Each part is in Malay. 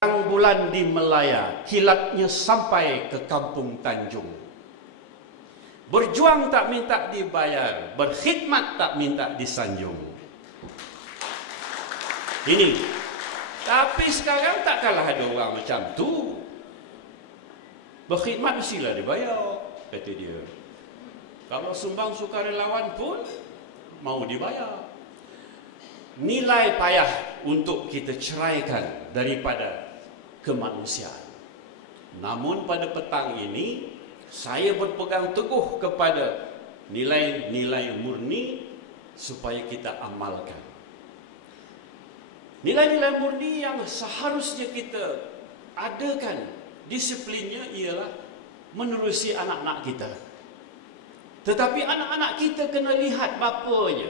bulan di Melaya, kilatnya sampai ke Kampung Tanjung. Berjuang tak minta dibayar, berkhidmat tak minta disanjung. Ini. Tapi sekarang tak kalah ada orang macam tu. Berkhidmat mestilah dibayar, kata dia. Kalau sumbang sukarelawan pun mau dibayar. Nilai payah untuk kita ceraikan daripada kemanusiaan. Namun pada petang ini saya berpegang teguh kepada nilai-nilai murni supaya kita amalkan. Nilai-nilai murni yang seharusnya kita adakan disiplinnya ialah menerusi anak-anak kita. Tetapi anak-anak kita kena lihat bapanya.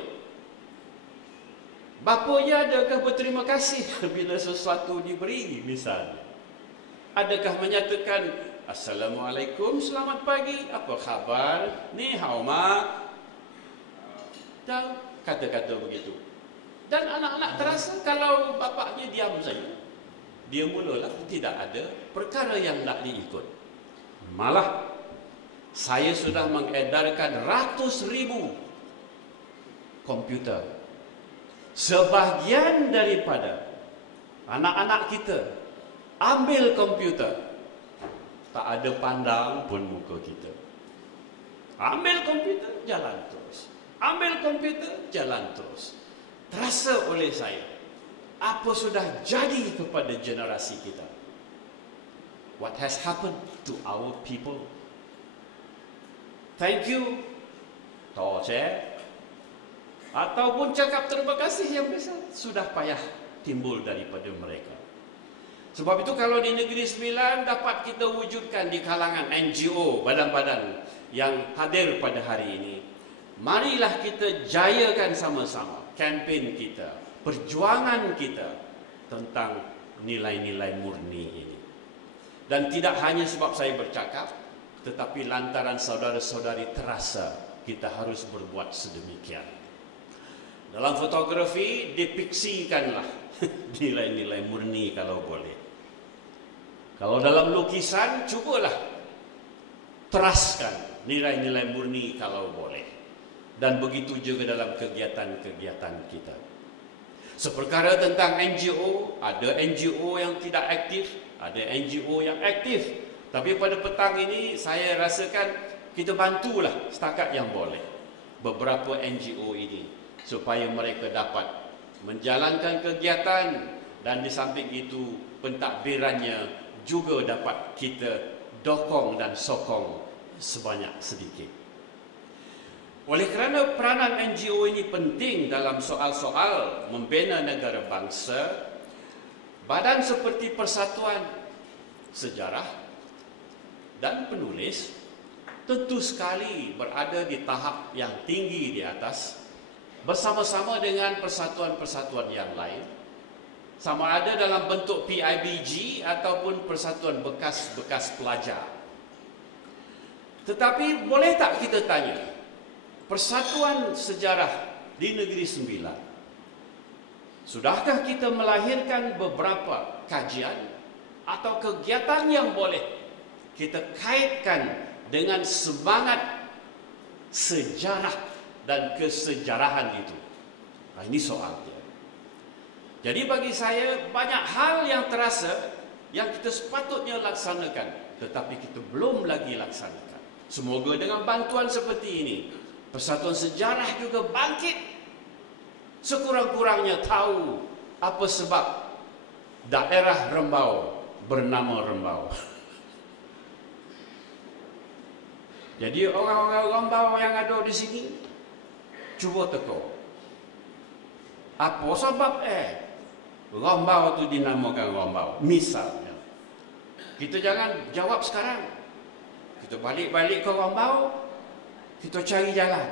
Bapanya adakah berterima kasih bila sesuatu diberi misalnya? Adakah menyatakan Assalamualaikum, selamat pagi, apa khabar, ni hao ma, dan kata-kata begitu. Dan anak-anak terasa kalau bapaknya diam saja, dia mulalah tidak ada perkara yang nak diikut. Malah saya sudah mengedarkan ratus ribu komputer. Sebahagian daripada anak-anak kita ambil komputer, tak ada pandang pun muka kita. Ambil komputer, jalan terus. Ambil komputer, jalan terus. Terasa oleh saya apa sudah jadi kepada generasi kita. What has happened to our people? Thank you, toce, ataupun cakap terima kasih yang besar sudah payah timbul daripada mereka. Sebab itu kalau di Negeri Sembilan dapat kita wujudkan di kalangan NGO, badan-badan yang hadir pada hari ini, marilah kita jayakan sama-sama kempen kita, perjuangan kita tentang nilai-nilai murni ini. Dan tidak hanya sebab saya bercakap, tetapi lantaran saudara-saudari terasa kita harus berbuat sedemikian. Dalam fotografi dipiksikanlah nilai-nilai murni kalau boleh. Kalau dalam lukisan cubalah teraskan nilai-nilai murni kalau boleh. Dan begitu juga dalam kegiatan-kegiatan kita. Seperkara tentang NGO, ada NGO yang tidak aktif, ada NGO yang aktif. Tapi pada petang ini saya rasakan kita bantulah setakat yang boleh beberapa NGO ini supaya mereka dapat menjalankan kegiatan, dan di samping itu pentadbirannya juga dapat kita dokong dan sokong sebanyak sedikit. Oleh kerana peranan NGO ini penting dalam soal-soal membina negara bangsa, badan seperti Persatuan Sejarah dan Penulis tentu sekali berada di tahap yang tinggi di atas, bersama-sama dengan persatuan-persatuan yang lain, sama ada dalam bentuk PIBG ataupun Persatuan Bekas-Bekas Pelajar. Tetapi boleh tak kita tanya, Persatuan Sejarah di Negeri Sembilan, sudahkah kita melahirkan beberapa kajian atau kegiatan yang boleh kita kaitkan dengan semangat sejarah dan kesejarahan itu? Nah, ini soalnya. Jadi bagi saya banyak hal yang terasa yang kita sepatutnya laksanakan, tetapi kita belum lagi laksanakan. Semoga dengan bantuan seperti ini, Persatuan Sejarah juga bangkit, sekurang-kurangnya tahu apa sebab daerah Rembau bernama Rembau. Jadi orang-orang Rembau yang ada di sini, cuba teka, apa sebab Rembau itu dinamakan Rembau? Misalnya, kita jangan jawab sekarang. Kita balik-balik ke Rembau, kita cari jalan.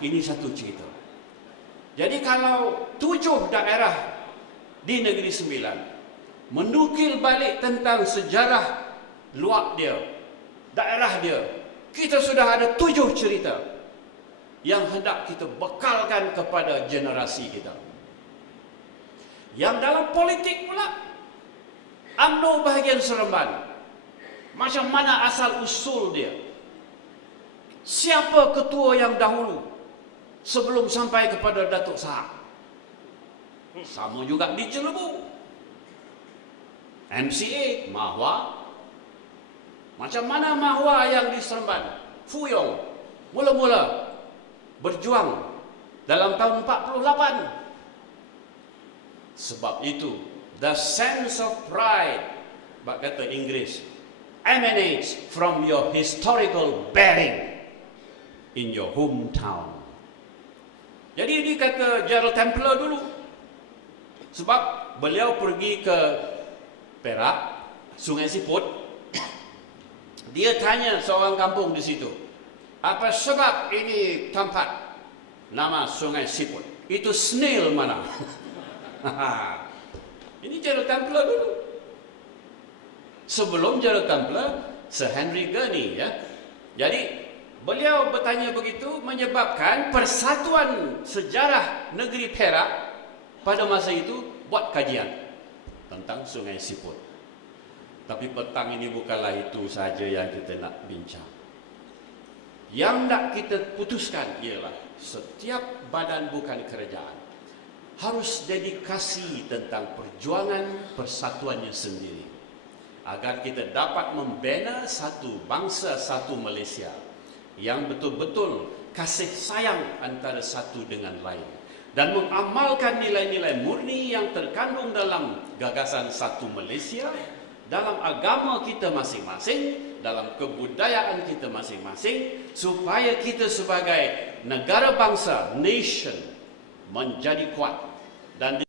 Ini satu cerita. Jadi kalau 7 daerah di Negeri Sembilan menukil balik tentang sejarah luak dia, daerah dia, kita sudah ada 7 cerita yang hendak kita bekalkan kepada generasi kita. Yang dalam politik pula UMNO bahagian Seremban, macam mana asal usul dia? Siapa ketua yang dahulu sebelum sampai kepada Datuk Sahab? Sama juga di Celebu. MCA, Mahwa. Macam mana Mahwa yang di Seremban? Fuyong, mula-mula berjuang dalam tahun 48. Sebab itu, the sense of pride, bak kata Inggeris, emanates from your historical bearing in your hometown. Jadi ini kata Gerald Templer dulu. Sebab beliau pergi ke Perak, Sungai Siput. Dia tanya seorang kampung di situ, apa sebab ini tempat nama Sungai Siput? Itu snail mana? Ini Gerald Templer dulu. Sebelum Gerald Templer, Sir Henry Gurney, ya. Jadi beliau bertanya begitu menyebabkan Persatuan Sejarah Negeri Perak pada masa itu buat kajian tentang Sungai Siput. Tapi petang ini bukanlah itu saja yang kita nak bincang. Yang nak kita putuskan ialah setiap badan bukan kerajaan harus dedikasi tentang perjuangan persatuannya sendiri, agar kita dapat membina satu bangsa, satu Malaysia yang betul-betul kasih sayang antara satu dengan lain dan mengamalkan nilai-nilai murni yang terkandung dalam gagasan satu Malaysia, dalam agama kita masing-masing, dalam kebudayaan kita masing-masing, supaya kita sebagai negara bangsa, nation, menjadi kuat dan